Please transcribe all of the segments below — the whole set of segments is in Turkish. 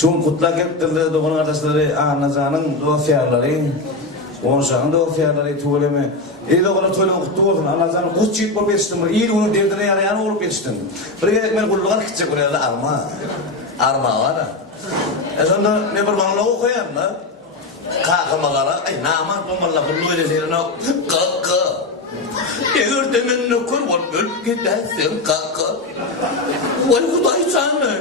Şun kutlak ettirdi doğun kardeşleri anacağının dosyaları. Onşanın dosyaları tuğlemi. Doğuna tuğlemi kutlu olsun. Anacağının kuş çiğit bol betiştim. İyi onu derdine yarayan olup betiştim. Bir ekmen kulluğar kitçe kuruyardı arma. Arma var da. Sonunda ne bir banlığı koyan da. Kakıma kara. Ay naman bomalla kulluğu edeseyirine. Kaka. Eğer demenine kurban ölüp gidersin kaka. Vay kuday canım.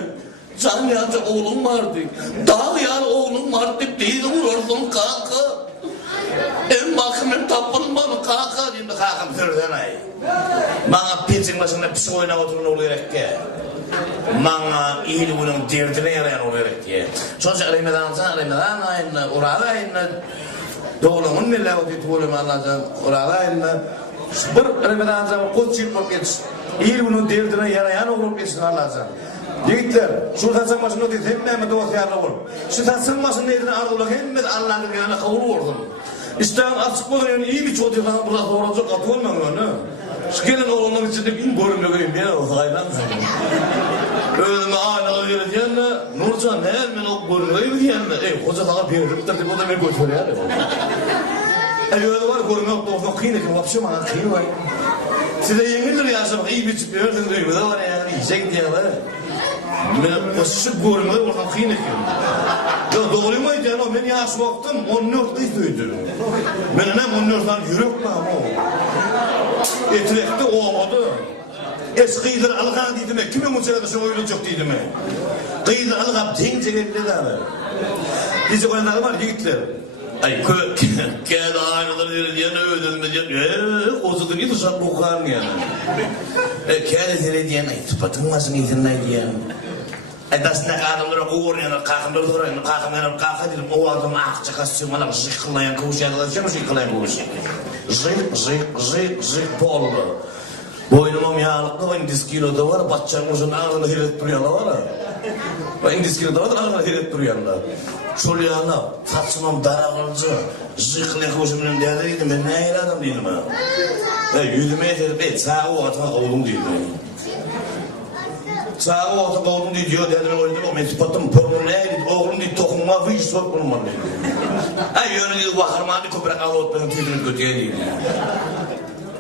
Can yazı oğlum vardı. Dağ yar oğlum vardı. Değil vururdum kaka. En bakımın tapılmadı kaka diyeyim de kakam sırdan ay. Bana piçin başında pis oyuna oturun oluyor ki. Bana iyiliğinin derdine yarayan oluyor ki. Çocuk alimeden ayında orada ayında doğulumun neler oluyor tuğulum anlayacağım. Orada ayında bir alimeden anlayacağım kod çiğip geçsin. İyiliğinin derdine yarayan olup geçsin anlayacağım. Yiğitler, şuradan sanmasın değil, hem de dosyarlı olur. Şuradan sanmasın neydin ardılar, hem de Allah'ın yanına kavulu vurdum. İsteyen açık olur yani iyi bir çocuğu falan burada doğrayacak atı olmam yani. Gelin oğlunun içinde bin bölümle göreyim, ben o hayran sanırım. Öyle ağırlığa vereceğim de, Nurcan hemen o bölümle vereceğim de, hoca sana bir rıptırdık, o da beni götür yani. Öyle var, görmek doğrudan kıyın vapşım bana kıyın var. Size yengilir yazım, iyi bir çıkıyor, öyle de var yani, yiyecek diyorlar. Ben başı görmeye oradan kıyın ediyorum. Ya doğrumaydı yani, ben yaş vaktim 14'de istiyordum. Benim hem 14'den yürek mi ama o. Etrefte olmadı. Kıyıdır algan dedim, kimin mutlaka şu oyuncak dedim. Kıyıdır algan tenge geldiler. Bizi koyanlar var yiğitler. Ay kâd ağrılar diyen ödülme diyen o zaman dışarı bukan yani. Kâd edildi diyen ay tıpatılmasın izinler diyen. Dasna adamlar uğrayan kalkımlar duran kalkımlar kalkıdır o adam akça kasçımalar zıkkılayan kuşadılar şunu zıkkılayan kuş. Zık pollu. Boynuma yağlıklı var 2 kilo da var batçamızın ağzını hiret duruyorlar var. 2 kilo da var ağzını hiret duruyorlar. Şöyle yana saçmam daralınca zıkkılayan kuşumun derdi ben ne adam değilim ha. Yüzüme derdi sağa o atma oğlum değilim. Sağa o atıp oğlum diyor, dedim öyle o metipattım pörmün neydi, oğlum diyor, tokunma hiç sor bulunmadı. Ay yönü diyor, vakarmandı köpürek alıp benim tüydünü kötüye değil.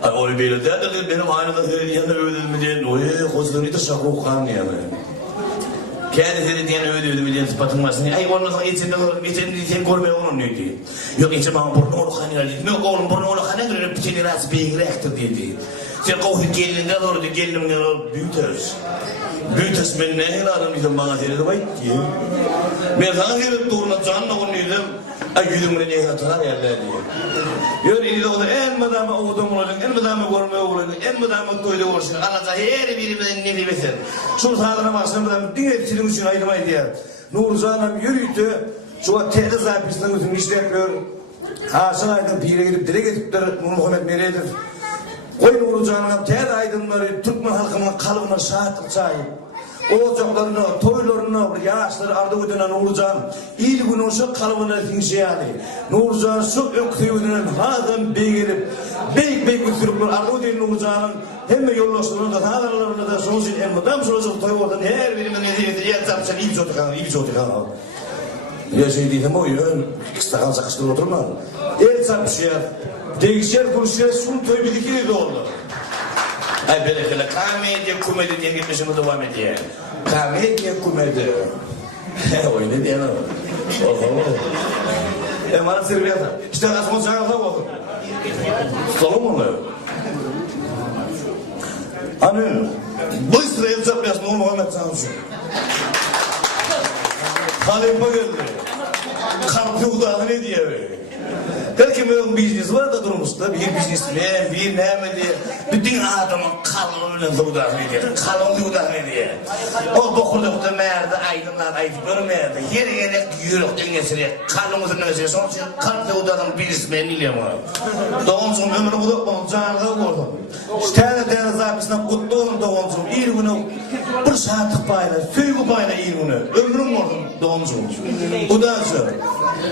Ay öyle böyle dedi, benim aynada söylediğinde öyle mi diyen, oye, kozlarını da şaka okukan yani. Kendi söylediğinde öyle mi diyen sıfatılmasın, ay ondan sonra içinde görmeye onun ne diyor. Yok içinde bana burnu olukan geldi, yok oğlum burnu olukan ne diyor, bir rası beygrektir dedi. Sen kovuk gelininde doğru diyor, gelinim doğru büyütürüz. Büyütüs ben ne heladım dedim bana heride bayit diye. Ben sana heride doğruna canına onu dedim. Ay yüzümüne ne helatılar yerler diye. Yör ilde o da en madame oğudum olacak, en madame görmeye olacak, en madame toyda olacak. Anlatsa her birimden ne bilmesin. Şu sağlığına baksana madame dinle senin için ayrılmayı diye. Nurcan'ım yürüyütü. Şu tehdiz zapisinin üzüm işletmiyor. Haşın aydın pire gidip dile getiptir. Nur Muhammed Meriye'dir. Koyun Nurcan'ım tehd aydınları Türkmen halkının kalıbına şahatlık sahip. Olacaklarını, toylarını, yaşları ardı ödenen Nurcan, il günü şu kalıbına tinşeyali. Nurcan şu öktüğünün hadım beygirip, beyk üstürükler ardı ödenen Nurcan'ın hem de yollaşlarını da, hadarlarını da, son için elmadan soracak toy oradan her birimin neziyeti, yatsam iyi bir çoğutu Ya şey dedim o yön, kıstakal sakıştır oturma. Yatsam şey, değişer kurşuya sun toy birikiri de oldu. Ay böyle komedi, komedi diye gitmişim o devam ediyor. Komedi, komedi. Oyunu diyen o. Bana sirviyata. İşte asma çağırda bakın. Tutalım onu. Hani, bu İsrail çapyasın o Muhammed Sansu. Halimpa geldi. Kalpı udağı ne diye böyle. Belki benim biznes var da durmuşta, bir biznesmen, bir ne diye. Bütün adamın kalınlığıyla udağı ne diye, kalınlığı udağı ne diye. O dokurdukta merde, aydınlar ayıp görmeyerdi. Her yere yürük dengesine, kalınlığın dengesine, sonra kalpli udağın biznesmen ile mi? Doğumcum ömrü udakmanın canlığı vurdum. Tane zapisine kutlu olun doğumcum, iyi günü bir saatlik payla, süygü payla iyi günü. Ömrüm vurdum doğumcum. Udağcı.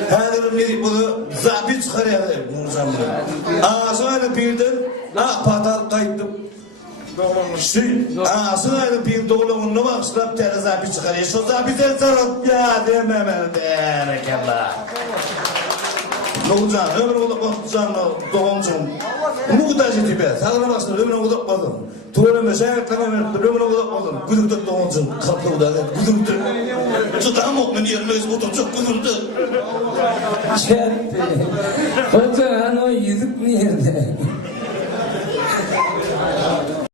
Her biri bunu zapit çıkarıyorlar Nurcan'la. Ağzına birden patal kayıttım. Anasını aydın bir doğuluğunu bakışlap teriz abi çıkar. Şoza bize sarıp ya dememel berekallah. Doğulcan, ömrü olup bakacağım doğumcum. Muhtaç etibe, sağına baksana ömrü olup bakın. Tuğreme şayaklarına verip ömrü olup bakın. Güdüktür doğumcum, kalkı da güdüktür. Tutam okunu yermeyiz otur çok güdüktür. Çerpi. Kocaman o yüzük nerede?